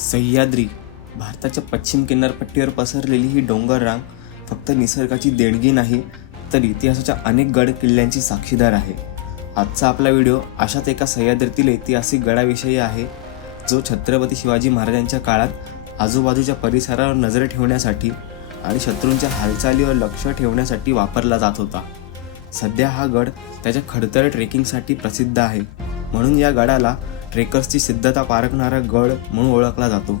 सह्याद्री भारताच्या पश्चिम किनारपट्टीवर पसरलेली ही डोंगर रांग फक्त निसर्गाची देणगी नाही तर इतिहासाच्या अनेक गड किल्ल्यांची साक्षीदार आहे. आजचा आपला व्हिडिओ अशाच एका सह्याद्रीतील ऐतिहासिक गडाविषयी आहे जो छत्रपती शिवाजी महाराजांच्या काळात आजूबाजूच्या परिसरावर नजर ठेवण्यासाठी आणि शत्रूंच्या हालचालीवर लक्ष ठेवण्यासाठी वापरला जात होता. सध्या हा गड त्याच्या खडतर ट्रेकिंगसाठी प्रसिद्ध आहे म्हणून या गडाला ट्रेकर्सची सिद्धता पारखणारा गड म्हणून ओळखला जातो.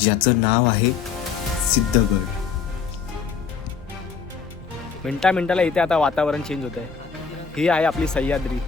ज्याचं नाव आहे सिद्धगड. मिनटा मिनटाला इथे आता वातावरण चेंज होत आहे ही आहे आपली सह्याद्री.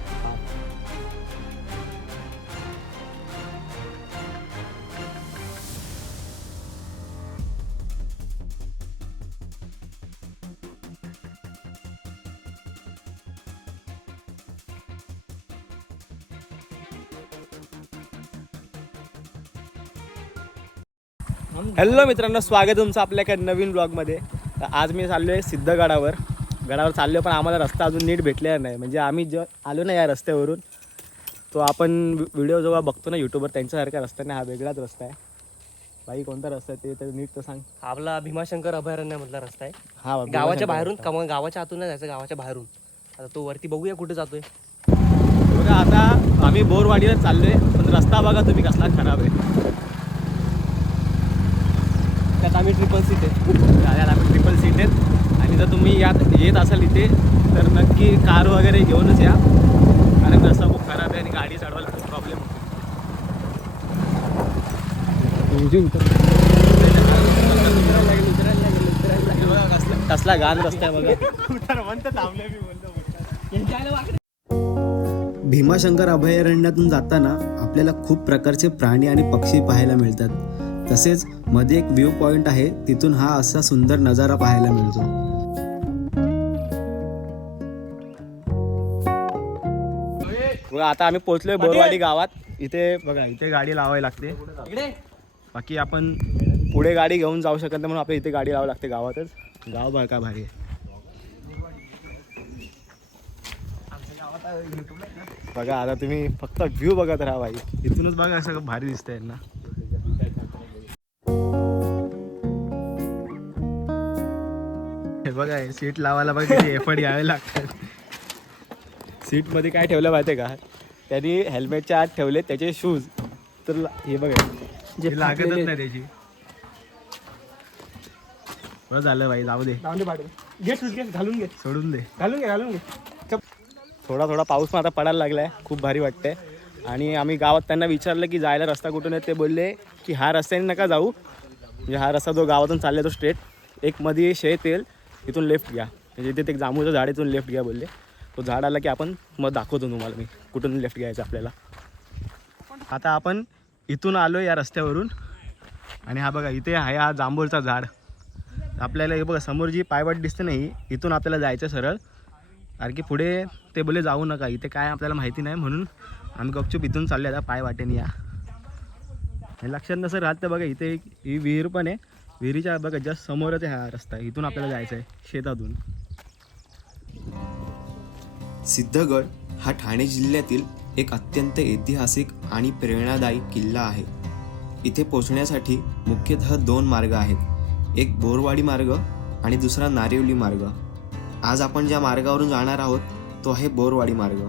हॅलो मित्रांनो स्वागत आहे तुमचं आपल्या एका नवीन ब्लॉगमध्ये. तर आज मी चाललो आहे सिद्धगडावर. गडावर चाललो पण आम्हाला रस्ता अजून नीट भेटलेला नाही. म्हणजे आम्ही ज आलो ना या रस्त्यावरून तो आपण व्हिडिओ जेव्हा बघतो ना यूट्यूबवर त्यांच्यासारखा रस्ता नाही हा वेगळाच रस्ता आहे. बाई कोणता रस्ता आहे ते तर नीट तर सांग. आपला भीमाशंकर अभयारण्यामधला रस्ता आहे. हा बाबा, गावाच्या बाहेरून. कम गावाच्या आतून नाही जायचं गावाच्या बाहेरून. आता तो वरती बघूया कुठे जातोय. बघा आता आम्ही बोरवाडीवर चाललोय पण रस्ता बघा तुम्ही कसला खराब आहे त्यात आम्ही ट्रिपल सीट आहे यात आम्ही ट्रिपल सीट आहेत. आणि जर तुम्ही यात येत असाल इथे तर नक्की कार वगैरे घेऊनच या. कारण रस्ता खूप खराब आहे आणि गाडी चढवायला खूप प्रॉब्लेम होतो. कसला घाण रस्ता आहे बघा. भीमाशंकर अभयारण्यातून जाताना आपल्याला खूप प्रकारचे प्राणी आणि पक्षी पाहायला मिळतात. तसेच मध्ये एक व्ह्यू पॉइंट आहे तिथून हा असा सुंदर नजारा पाहायला मिळतो. बघा आता आम्ही पोहोचलोय बोरवाडी गावात. इथे बघा इथे गाडी लावावी लागते. बाकी आपण पुढे गाडी घेऊन जाऊ शकत नाही म्हणून आपल्या इथे गाडी लावावी लागते गावातच. गाव बघा का भारी आहे. बघा आता तुम्ही फक्त व्ह्यू बघत राहा भाई. इथूनच बघा सगळं भारी दिसतंय ना हे बघा हे सीट लावायला बघा किती एफर्ट घ्यावे लागतात. सीटमध्ये काय ठेवलं माहिती आहे का? त्यांनी हेल्मेटच्या आत ठेवले त्याचे शूज तर ला- हे बघा. जे लागतच नाही त्याची. बरं झालं भाई जाऊ दे. घे शूज घे घालून घे. सोडून दे. घालून घे घालून घे. थोडा थोडा पाऊस पण आता पडायला लागलाय. खूप भारी वाटतंय. आणि आम्ही गावात त्यांना विचारलं की जायला रस्ता कुठून आहे? ते बोलले की हा रस्त्याने नका जाऊ. म्हणजे हा रस्ता जो गावातून चालले तो स्ट्रेट एक मध्ये शेत येईल. इथून लेफ्ट घ्या. म्हणजे तिथे एक जांभूचं झाड इथून लेफ्ट घ्या बोलले. तो झाड आला की आपण मग दाखवतो तुम्हाला मी. कुठून लेफ्ट घ्यायचं आपल्याला. आता आपण इथून आलो या रस्त्यावरून. आणि हा बघा इथे आहे हा जांभूळचा झाड. आपल्याला हे बघा समोर जी पायवाट दिसते नाही इथून आपल्याला जायचं सरळ. कारण की पुढे ते बोले जाऊ नका इथे काय आपल्याला माहिती नाही. म्हणून आम्ही गपचूप इथून चालले आता पाय वाटेने या. हे लक्षात नसेल राहत तर बघा इथे एक ही विहीर पण आहे. विहिरीच्या बघा जस्ट समोरच आहे हा रस्ता. इथून आपल्याला जायचं आहे शेतातून. सिद्धगड हा ठाणे जिल्ह्यातील एक अत्यंत ऐतिहासिक आणि प्रेरणादायी किल्ला आहे. इथे पोचण्यासाठी मुख्यतः दोन मार्ग आहेत. एक बोरवाडी मार्ग आणि दुसरा नारिवली मार्ग. आज आपण ज्या मार्गावरून जाणार आहोत तो आहे बोरवाडी मार्ग.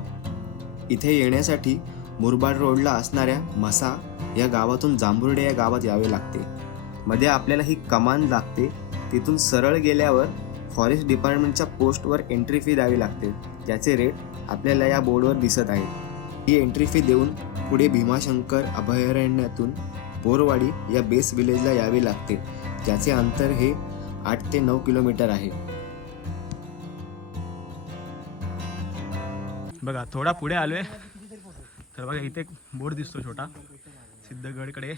इथे येण्यासाठी मुरबाड रोडला असणाऱ्या मसा या गावातून जांभुर्डे या गावात यावे लागते. मध्ये आपल्याला ही कमान लागते. तिथून सरळ गेल्यावर फॉरेस्ट डिपार्टमेंटच्या पोस्टवर एंट्री फी द्यावी लागते. ज्याचे रेट आपल्याला या बोर्डवर दिसत आहेत ही एंट्री फी देऊन पुढे भीमाशंकर अभयारण्यातून बोरवाडी या बेस विलेजला यावे लागते. ज्याचे अंतर हे आठ ते नऊ किलोमीटर आहे. बघा थोडा पुढे आलो आहे तर बघा इथे एक बोर्ड दिसतो छोटा. सिद्धगडकडे.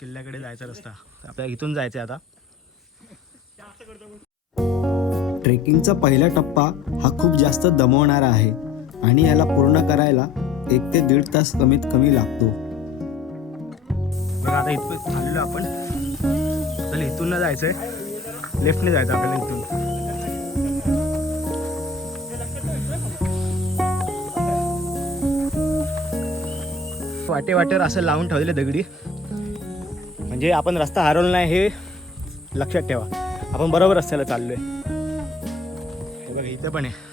किल्ल्याकडे जायचा रस्ता. आपल्याला इथून जायचं आहे आता. ट्रेकिंगचा पहिला टप्पा हा खूप जास्त दमवणारा आहे आणि याला पूर्ण करायला एक ते दीड तास कमीत कमी लागतो. बघा आता इथं आलेलो आपण. आपल्याला इथून न जायचं आहे लेफ्टने जायचं आपल्याला इथून. वाटे वाटेवर असं लावून ठेवलेले दगडी. म्हणजे आपण रस्ता हरवला नाही हे लक्षात ठेवा. आपण बरोबर रस्त्याला चाललो हे बघा इथं पण आहे.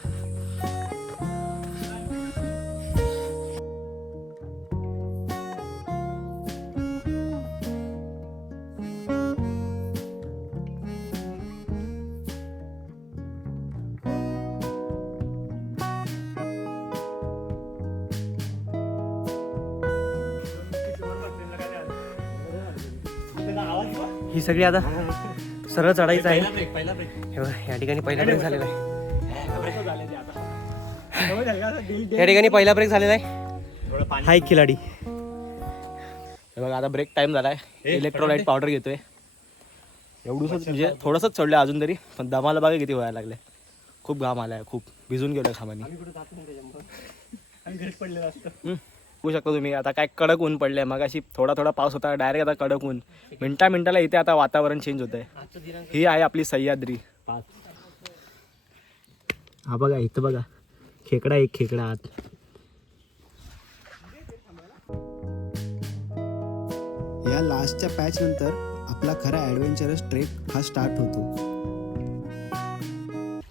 ही सगळी आता सरळ चढायचं आहे. हे बघा, या ठिकाणी पहिला ब्रेक झालेला आहे. या ठिकाणी पहिला ब्रेक झालेला आहे. हा एक खिलाडी. हे बघा आता ब्रेक टाइम झालाय. इलेक्ट्रोलाइट पावडर घेतोय. एवढंच म्हणजे थोडंसंच चढलं अजून तरी पण दमाला बघा किती व्हायला लागले खूप घाम आलाय खूप. भिजून गेलोय खामानी हम्म. बघू शकता तुम्ही. आता काय कडक ऊन पडले मग अशी थोडा थोडा पाऊस होता डायरेक्ट आता कडक ऊन. मिनटा मिनिटाला इथे आता वातावरण चेंज होत आहे ही आहे आपली सह्याद्री. हा बघा इथं बघा. खेकडा एक खेकडा आत. या लास्टच्या पॅच नंतर आपला खरा ॲडव्हेंचरस ट्रेक हा स्टार्ट होतो.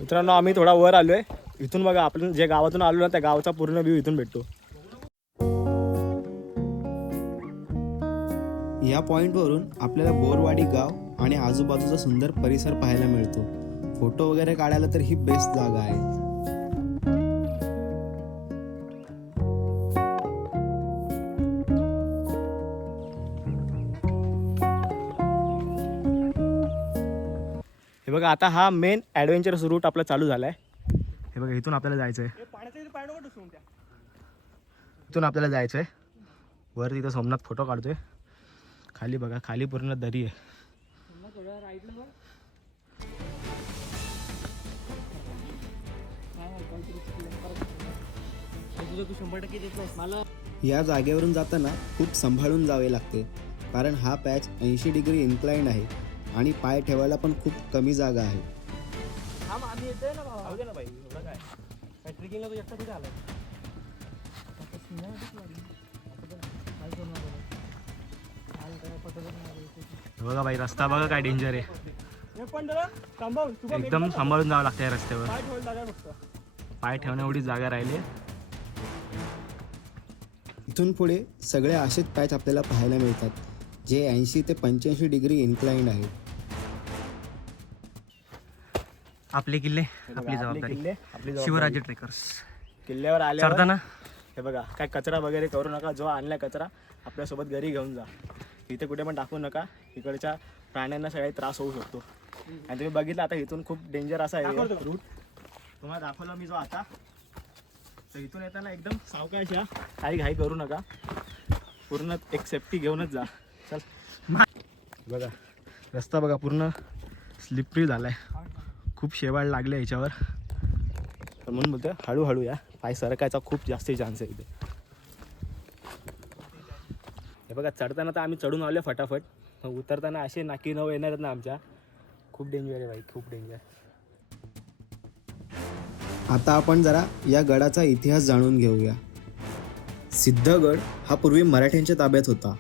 मित्रांनो आम्ही थोडा वर आलोय. इथून बघा आपण जे गावातून आलो ना त्या गावाचा पूर्ण व्ह्यू इथून भेटतो. या पॉईंटवरून आपल्याला बोरवाडी गाव आणि आजूबाजूचा सुंदर परिसर पाहायला मिळतो. फोटो वगैरे काढायला तर ही बेस्ट जागा आहे. हे बघा आता हा मेन ॲडव्हेंचरस रूट आपला चालू झाला आहे हे बघा इथून आपल्याला जायचं आहे इथून आपल्याला जायचं आहे वर तिथं सोमनाथ फोटो काढतोय. खाली बघा खाली पूर्ण दरी आहे. या जागेवरून जाताना खूप सांभाळून जावे लागते कारण हा पॅच ऐंशी डिग्री इन्क्लाइंड आहे आणि पाय ठेवायला पण खूप कमी जागा आहे. हे बघा बाई रस्ता बघा काय डेंजर आहे. एकदम सांभाळून जावं लागतं या रस्त्यावर. पाय ठेवण्या एवढी जागा राहिली. इथून पुढे सगळे असेच पॅच आपल्याला पाहायला मिळतात जे ऐंशी ते पंच्याऐंशी डिग्री इन्क्लाइंड आहे आपले किल्ले आपली जबाबदारी. शिवराज्य ट्रेकर्स. किल्ल्यावर आल्यावर चढताना? हे बघा काय कचरा वगैरे करू नका जो आणलाय कचरा आपल्यासोबत घरी घेऊन जा. इथे कुठे पण टाकू नका. इकडच्या प्राण्यांना सगळे त्रास होऊ शकतो. आणि तुम्ही बघितलं आता इथून खूप डेंजर असा आहे. रूट तुम्हाला दाखवलं मी जो आता. तर इथून येताना एकदम सावकाश या. काही घाई करू नका. पूर्ण एक सेफ्टी घेऊनच जा. चल. बघा. रस्ता बघा पूर्ण स्लिपरी झालाय. खूप शेवाळ लागले याच्यावर. तर म्हणून बोलतो हळूहळू या. पाय सरकायचा खूप जास्त चान्स आहे इथे. हे बघा चढताना तर आम्ही चढून आलो फटाफट. मग उतरताना असे नाकी नऊ येणार ना आमच्या. खूप डेंजर आहे बाई खूप डेंजर आता आपण जरा या गडाचा इतिहास जाणून घेऊया. सिद्धगड हा पूर्वी मराठ्यांच्या ताब्यात होता.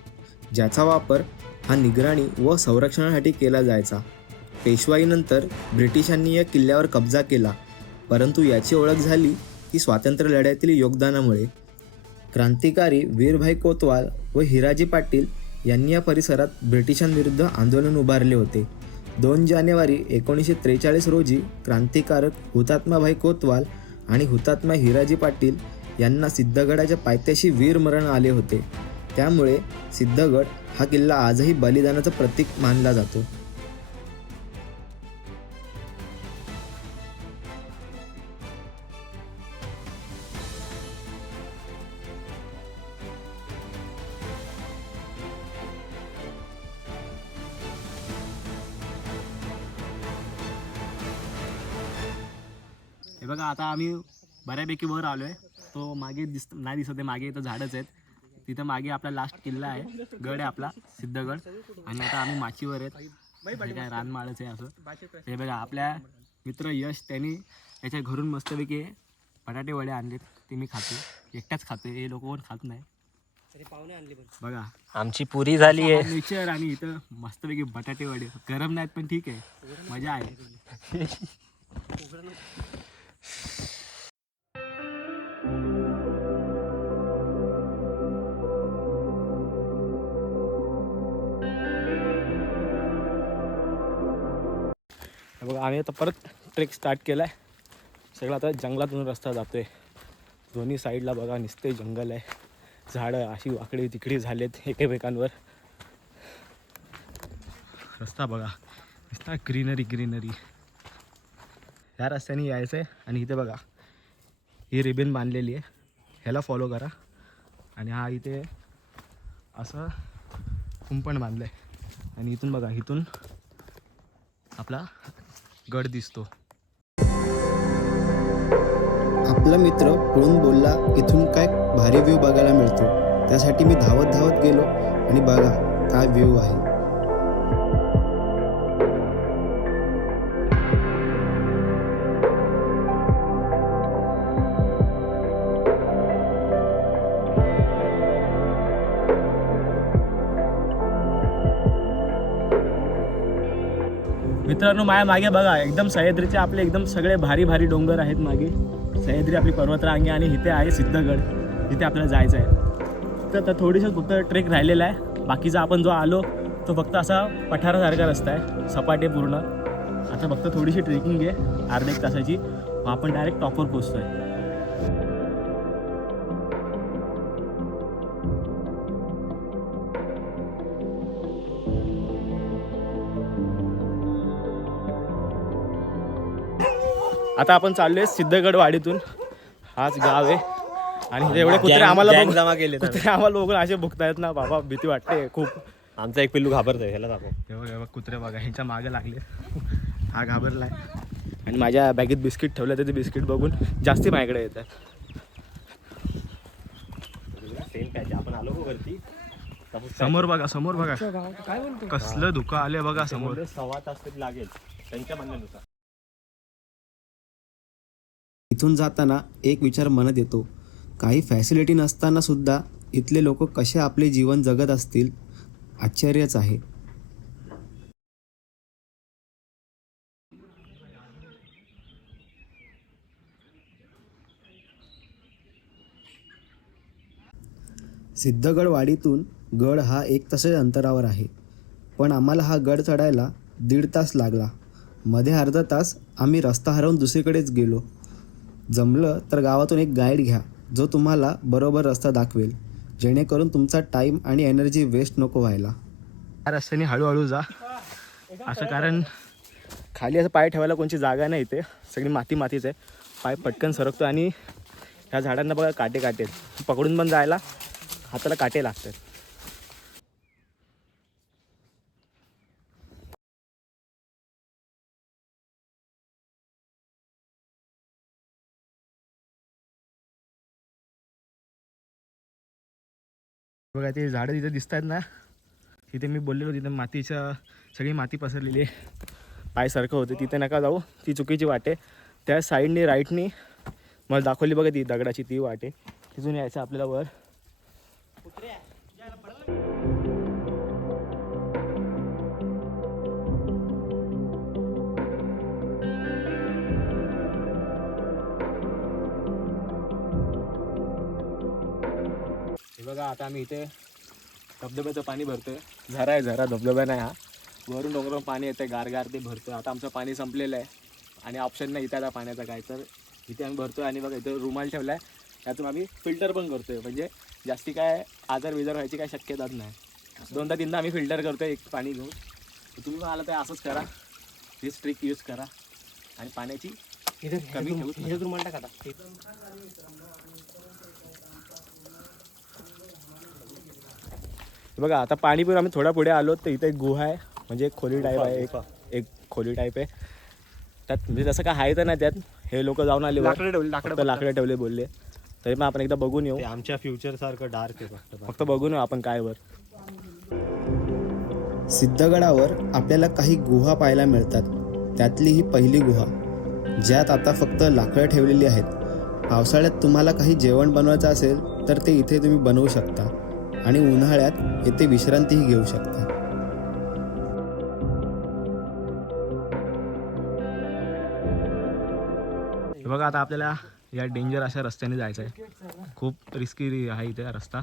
ज्याचा वापर हा निगराणी व संरक्षणासाठी केला जायचा. पेशवाईनंतर ब्रिटिशांनी या किल्ल्यावर कब्जा केला. परंतु याची ओळख झाली ती स्वातंत्र्य लढ्यातील योगदानामुळे. क्रांतिकारी वीरभाई कोतवाल व हिराजी पाटील यांनी या परिसरात ब्रिटिशांविरुद्ध आंदोलन उभारले होते. दोन जानेवारी एकोणीसशे त्रेचाळीस रोजी क्रांतिकारक हुतात्माभाई कोतवाल आणि हुतात्मा हिराजी पाटील यांना सिद्धगडाच्या पायथ्याशी वीरमरण आले होते. त्यामुळे सिद्धगड हा किल्ला आजही बलिदानाचं प्रतीक मानला जातो. आम्ही बऱ्यापैकी वर आलोय. तो मागे दिस नाही दिसत आहे मागे इथं झाडच आहेत. तिथं मागे आपला लास्ट किल्ला आहे. गड आहे आपला सिद्धगड. आणि आता आम्ही माचीवर आहेत. हे काय रानमाळच आहे असं. हे बघा आपल्या मित्र यश त्यांनी याच्या घरून मस्तपैकी बटाटे वडे आणलेत. ते मी खातो एकटाच खातो हे लोक कोण खात नाही. आणले बघा. आमची पुरी झाली आहे. नेचर आणि इथं मस्तपैकी बटाटे वडे. गरम नाहीत पण ठीक आहे. मजा आहे. आम्ही आता परत ट्रेक स्टार्ट केला आहे सगळं आता जंगलातून रस्ता जातो आहे दोन्ही साईडला बघा निसते जंगल आहे. झाडं अशी वाकडी तिकडी झालेत एकमेकांवर. रस्ता बघा नुसता ग्रीनरी ग्रीनरी. ह्या रस्त्याने यायचं आहे आणि इथे बघा ही रिबीन बांधलेली आहे. ह्याला फॉलो करा. आणि हा इथे असं कुंपण बांधलं आहे आणि इथून बघा इथून आपला गड दिसतो. आपला मित्र पळून बोलला इथून काय भारी व्ह्यू बघायला मिळतो. त्यासाठी मी धावत धावत गेलो आणि बघा काय व्ह्यू आहे. मित्रांनो माया मागे बघा एकदम सह्याद्रीचे आपले एकदम सगळे भारी भारी डोंगर आहेत मागे. सह्याद्री आपली पर्वतरांगे आणि इथे आहे सिद्धगड. जिथे आपल्याला जायचं आहे. तर आता थोडीसं फक्त ट्रेक राहिलेला आहे. बाकीचा आपण जो आलो तो फक्त असा पठारासारखा रस्ता आहे. सपाटे पूर्ण. आता फक्त थोडीशी ट्रेकिंग आहे. अर्ध्या एक तासाची. मग आपण डायरेक्ट टॉपवर पोचतो आहे आता आपण चाललोय सिद्धगड वाडीतून हाच गाव आहे. आणि एवढे कुत्रे आम्हाला जमा केले कुत्रे आम्हाला बघून असे भुकतायत ना बाबा भीती वाटते खूप. आमचा एक पिल्लू घाबरतोय ह्याला दाखव. कुत्रे बघा ह्यांच्या मागे लागले. हा घाबरलाय. आणि माझ्या बॅगेत बिस्किट ठेवलं तर ते बिस्किट बघून जास्ती माझ्याकडे येतात. सेम पॅच आपण आलो वरती? समोर बघा समोर बघा. कसलं धुकं आले बघा समोर. सव्वा तास तरी लागेल. त्यांच्या म्हणण्यानुसार. इथून जाताना एक विचार मनात येतो. काही फॅसिलिटी नसताना सुद्धा इथले लोक कसे आपले जीवन जगत असतील आश्चर्यच आहे. सिद्धगड वाडीतून गड हा एक तासाच्या अंतरावर आहे. पण आम्हाला हा गड चढायला दीड तास लागला. मध्ये अर्धा तास आम्ही रस्ता हरवून दुसरीकडेच गेलो. जमलं तर गावातून एक गाईड घ्या जो तुम्हाला बरोबर रस्ता दाखवेल. जेणेकरून तुमचा टाईम आणि एनर्जी वेस्ट नको व्हायला. या रस्त्याने हळूहळू जा. असं कारण खाली असं पाय ठेवायला कोणची जागा नाही इथे. सगळी माती मातीच आहे. पाय पटकन सरकतो आणि ह्या झाडांना बघा काटे काटे आहेत. पकडून पण जायला हाताला काटे लागतात. बघा ते झाडं तिथे दिसत आहेत ना. तिथे मी बोललेलो तिथे मातीच्या सगळी माती पसरलेली आहे. पायसारखं होतं. तिथे नका जाऊ. ती चुकीची वाटे त्या साईडने राईटनी मला दाखवली बघा ती दगडाची ती वाटे तिथून यायचं आपल्याला वर. बघा आता आम्ही इथे धबधब्याचं पाणी भरतोय. झरा आहे झरा धबधबा नाही हा. वरून डोंगरावरून पाणी येतं गार गार ते भरतोय. आता आमचं पाणी संपलेलं आहे. आणि ऑप्शन नाही इथे आता पाण्याचा काय तर. इथे आम्ही भरतोय आणि बघा इथे रुमाल ठेवला आहे त्यातून आम्ही फिल्टर पण करतोय. म्हणजे जास्ती काय आजार विजार व्हायची काय शक्यताच नाही. दोनदा तीनदा आम्ही फिल्टर करतोय एक पाणी घेऊन. तुम्ही पण आलं तर असंच करा. हेच ट्रिक यूज करा. आणि पाण्याची कमी. रुमाल टाका आता. हे बघा आता पाणी पिऊन आम्ही थोडा पुढे आलो तर इथे एक गुहा आहे. म्हणजे एक खोली टाईप आहे एक एक खोली टाईप आहे. त्यात म्हणजे तसं काय आहे तर नाही त्यात हे लोक जाऊन आले. लाकडं ठेवली, लाकडं लाकडं ठेवले बोलले. तरी मग आपण एकदा बघून येऊ. ते आमच्या फ्युचर सारखं डार्क आहे फक्त फक्त बघून येऊ आपण काय वर. सिद्धगडावर आपल्याला काही गुहा पाहायला मिळतात. त्यातली ही पहिली गुहा ज्यात आता फक्त लाकडं ठेवलेली आहेत. पावसाळ्यात तुम्हाला काही जेवण बनवायचं असेल तर ते इथे तुम्ही बनवू शकता. आणि उन्हाळ्यात येथे विश्रांतीही घेऊ शकता. हे बघा आता आपल्याला या डेंजर अशा रस्त्याने जायचं आहे खूप रिस्की आहे इथे हा रस्ता.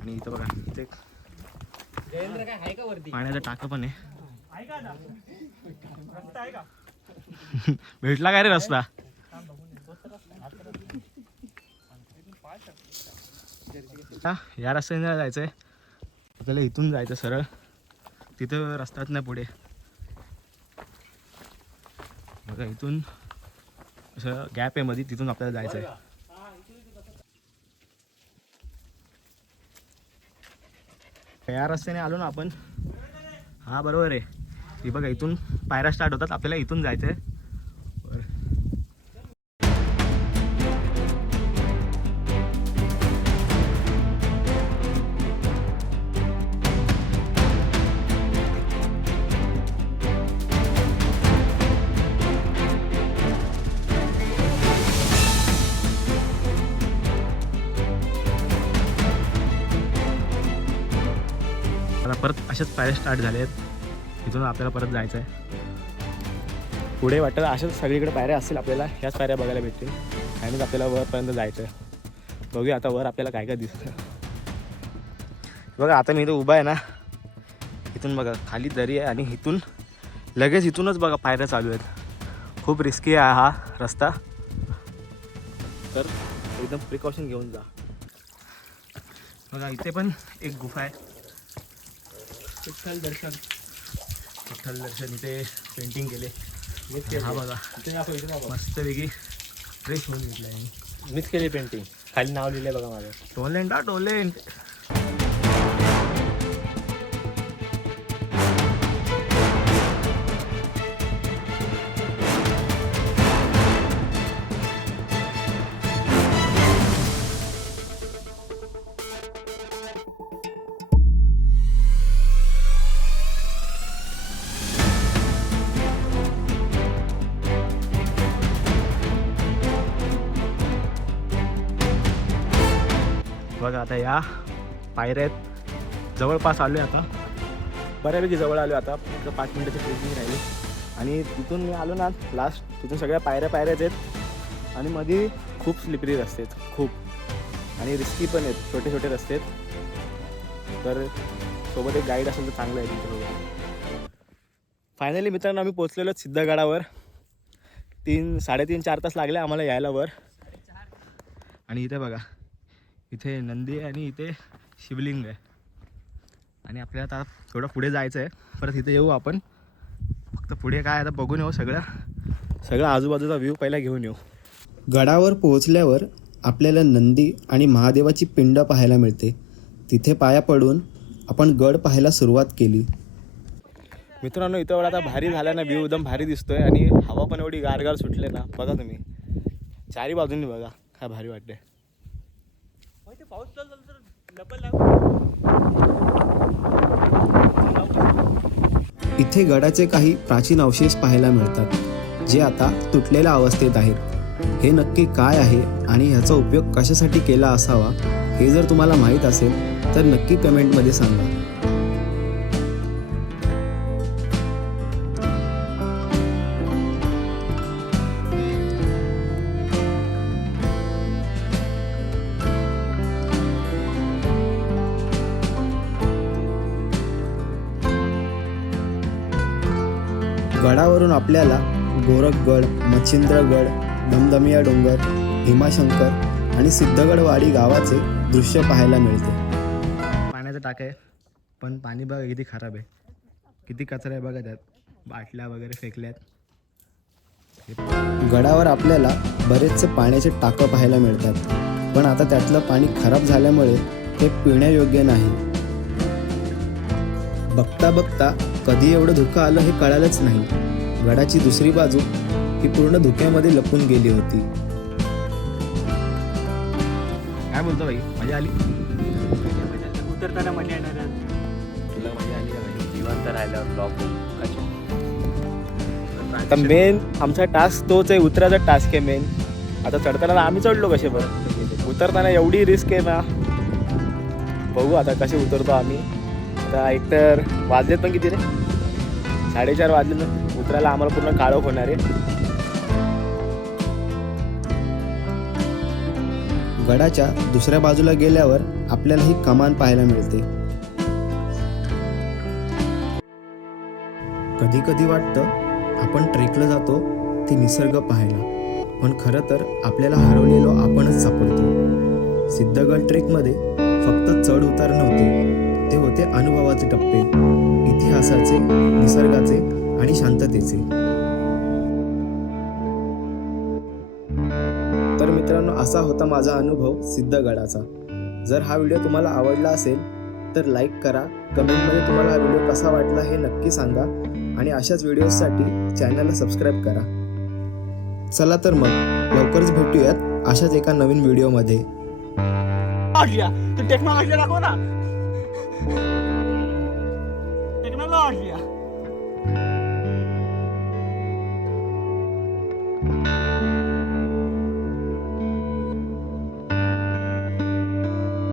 आणि इथं बघा इथे पाण्याचं टाकं पण आहे. भेटला काय रे रस्ता? हा, या रस्त्याने जायचं आहे आपल्याला इथून जायचं सरळ. तिथं रस्ताच नाही पुढे. बघा इथून असं गॅप आहे मध्ये तिथून आपल्याला जायचं आहे या रस्त्याने आलो ना आपण. हा बरोबर आहे. ती बघा इथून पायऱ्या स्टार्ट होतात. आपल्याला इथून जायचं आहे अशाच पायऱ्या स्टार्ट झाल्या आहेत इथून आपल्याला परत जायचं आहे पुढे वाटतं अशाच सगळीकडे पायऱ्या असतील आपल्याला ह्याच पायऱ्या बघायला भेटतील. आणि आपल्याला वरपर्यंत जायचं आहे बघूया आता वर आपल्याला काय काय दिसतं बघा आता मी इथं उभा आहे ना. इथून बघा खाली दरी आहे आणि इथून लगेच इथूनच बघा पायऱ्या चालू आहेत. खूप रिस्की आहे हा रस्ता. तर एकदम प्रिकॉशन घेऊन जा. बघा इथे पण एक गुफा आहे. विठ्ठल दर्शन. विठ्ठल दर्शन इथे पेंटिंग केले. हा बघा. मस्त वेगळी फ्रेश होऊन घेतलं मीच केली पेंटिंग खाली नाव लिहिलंय बघा माझं. टोलेंट हा टोलेंट. बघा आता या पायऱ्यात जवळपास आलो आहे आता. बऱ्यापैकी जवळ आलो आता. फक्त पाच मिनिटाची ट्रेकिंग राहिली. आणि तिथून मी आलो ना लास्ट तिथून सगळ्या पायऱ्या पायऱ्याच आहेत. आणि मध्ये खूप स्लिपरी रस्ते आहेत. खूप. आणि रिस्की पण आहेत. छोटे छोटे रस्ते आहेत. तर सोबत एक गाईड असेल तर चांगलं आहे तुमच्यासोबत. फायनली मित्रांनो आम्ही पोचलेलो सिद्धगडावर. तीन साडेतीन चार तास लागले आम्हाला यायला वर. आणि इथे बघा इथे नंदी आहे आणि इथे शिवलिंग आहे. आणि आपल्याला आता थोडं पुढे जायचं आहे. परत इथे येऊ आपण. फक्त पुढे काय आता बघून येऊ सगळं. सगळं आजूबाजूचा व्ह्यू पहिला घेऊन येऊ. गडावर पोहोचल्यावर आपल्याला नंदी आणि महादेवाची पिंड पाहायला मिळते. तिथे पाया पडून आपण गड पाहायला सुरुवात केली. मित्रांनो इथं एवढा आता भारी झाला ना व्ह्यू एकदम भारी दिसतोय आणि हवा पण एवढी गारगार सुटले ना. बघा तुम्ही. चारी बाजूनी बघा. काय भारी वाटते इथे गडाचे काही प्राचीन अवशेष पाहायला मिळतात जे आता तुटलेल्या अवस्थेत आहेत. हे नक्की काय आहे आणि ह्याचा उपयोग कशासाठी केला असावा हे जर तुम्हाला माहीत असेल तर नक्की कमेंटमध्ये सांगा. आपल्याला गोरखगड मच्छिंद्रगड दमदमिया डोंगर भीमाशंकर आणि सिद्धगडवाडी गावाचे दृश्य पाहायला मिळते. पाण्याचं टाक आहे पण पाणी बघा किती खराब आहे. किती कचरा आहे बघा त्यात. बाटल्या वगैरे फेकल्यात. गडावर आपल्याला बरेचसे पाण्याचे टाकं पाहायला मिळतात. पण आता त्यातलं पाणी खराब झाल्यामुळे ते पिण्यायोग्य नाही. बघता बघता कधी एवढं धुकं आलं हे कळालंच नाही. गडाची दुसरी बाजू ही पूर्ण धुक्यामध्ये लपून गेली होती. काय बोलतो भाई? मजा आली? उतरताना मजा येणार तुला मजा आली जिवंत राहिल्यावर ब्लॉक आता मेन आमचा टास्क तोच आहे उतरायचा टास्क आहे मेन आता चढताना आम्ही चढलो कसे बरं उतरताना एवढी रिस्क आहे ना. बघू आता कसे उतरतो आम्ही. आता एकतर वाजलेत पण किती रे? साडेचार वाजले ना उतरायला आम्हाला पूर्ण काळोख होणार आहे. गडाच्या दुसऱ्या बाजूला गेल्यावर आपल्याला ही कमान पाहायला मिळते. कधी कधी वाटतं आपण ट्रेकला जातो ते निसर्ग पाहायला. पण खरं तर आपल्याला हरवलेलो आपणच सापडतो. सिद्धगड ट्रेकमध्ये फक्त चढ उतार नव्हते ते होते अनुभवाचे टप्पे. इतिहासाचे निसर्गाचे आणि शांततेचे. तर मित्रांनो असा होता माझा अनुभव सिद्धगडाचा. जर हा व्हिडिओ तुम्हाला आवडला असेल तर लाईक करा. कमेंटमध्ये तुम्हाला हा व्हिडिओ कसा वाटला हे नक्की सांगा. आणि अशाच व्हिडिओजसाठी चॅनलला सबस्क्राईब करा. चला तर मग लवकरच भेटूयात अशाच एका नवीन व्हिडिओमध्ये. टेक्नॉलॉजी दाखव ना. टेक्नॉलॉजी